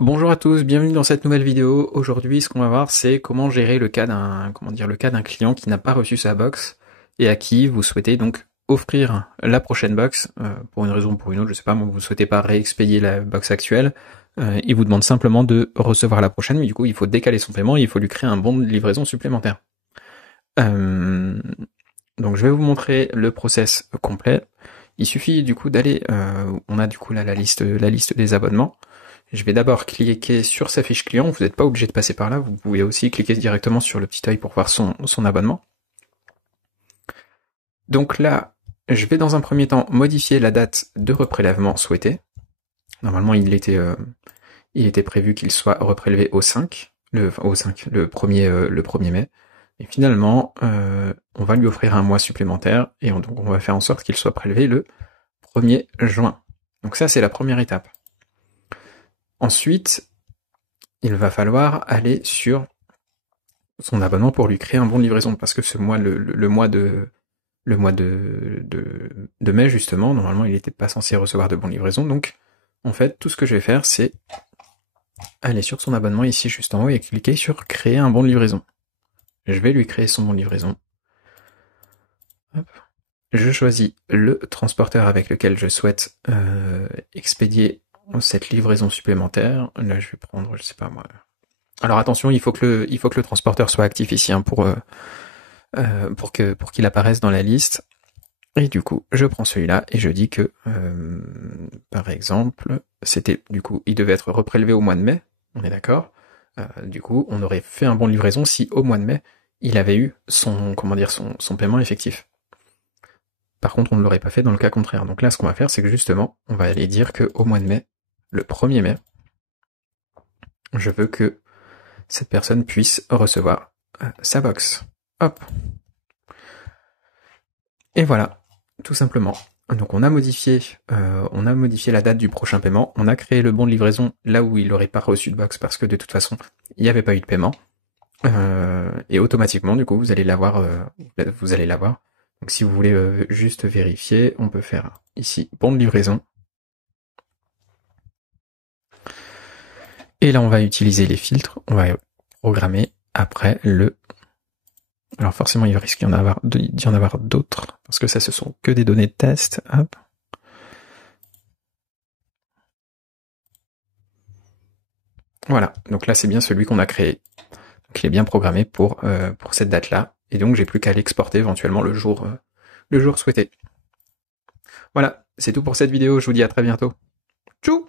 Bonjour à tous, bienvenue dans cette nouvelle vidéo. Aujourd'hui, ce qu'on va voir, c'est comment gérer le cas d'un client qui n'a pas reçu sa box et à qui vous souhaitez donc offrir la prochaine box pour une raison ou pour une autre. Je sais pas, moi, vous souhaitez pas réexpédier la box actuelle. Il vous demande simplement de recevoir la prochaine, mais du coup, il faut décaler son paiement et il faut lui créer un bon de livraison supplémentaire. Donc, je vais vous montrer le process complet. Il suffit du coup d'aller, on a du coup là la liste des abonnements. Je vais d'abord cliquer sur sa fiche client, vous n'êtes pas obligé de passer par là, vous pouvez aussi cliquer directement sur le petit œil pour voir son abonnement. Donc là, je vais dans un premier temps modifier la date de reprélèvement souhaitée. Normalement, il était prévu qu'il soit reprélevé au 5, le 1er mai. Et finalement, on va lui offrir un mois supplémentaire et donc on va faire en sorte qu'il soit prélevé le 1er juin. Donc ça, c'est la première étape. Ensuite, il va falloir aller sur son abonnement pour lui créer un bon de livraison, parce que ce mois, le mois de mai, justement, normalement, il n'était pas censé recevoir de bon de livraison, donc, en fait, tout ce que je vais faire, c'est aller sur son abonnement ici, juste en haut, et cliquer sur créer un bon de livraison. Je vais lui créer son bon de livraison. Hop. Je choisis le transporteur avec lequel je souhaite expédier cette livraison supplémentaire. Là, je vais prendre, je sais pas moi. Alors attention, il faut que le transporteur soit actif ici hein, pour qu'il apparaisse dans la liste. Et du coup, je prends celui-là et je dis que, par exemple, il devait être reprélevé au mois de mai. On est d'accord. Du coup, on aurait fait un bon de livraison si au mois de mai, il avait eu son paiement effectif. Par contre, on ne l'aurait pas fait dans le cas contraire. Donc là, ce qu'on va faire, c'est que justement, on va aller dire que au mois de mai, le 1er mai, je veux que cette personne puisse recevoir sa box. Hop. Et voilà, tout simplement. Donc on a modifié la date du prochain paiement, on a créé le bon de livraison là où il n'aurait pas reçu de box parce que de toute façon, il n'y avait pas eu de paiement. Et automatiquement, du coup, vous allez l'avoir. Donc si vous voulez juste vérifier, on peut faire ici bon de livraison. Et là, on va utiliser les filtres, on va programmer après le... Alors forcément, il risque d'y en avoir d'autres, parce que ça, ce sont que des données de test. Hop. Voilà, donc là, c'est bien celui qu'on a créé. Donc il est bien programmé pour cette date-là, et donc j'ai plus qu'à l'exporter éventuellement le jour souhaité. Voilà, c'est tout pour cette vidéo, je vous dis à très bientôt. Tchou!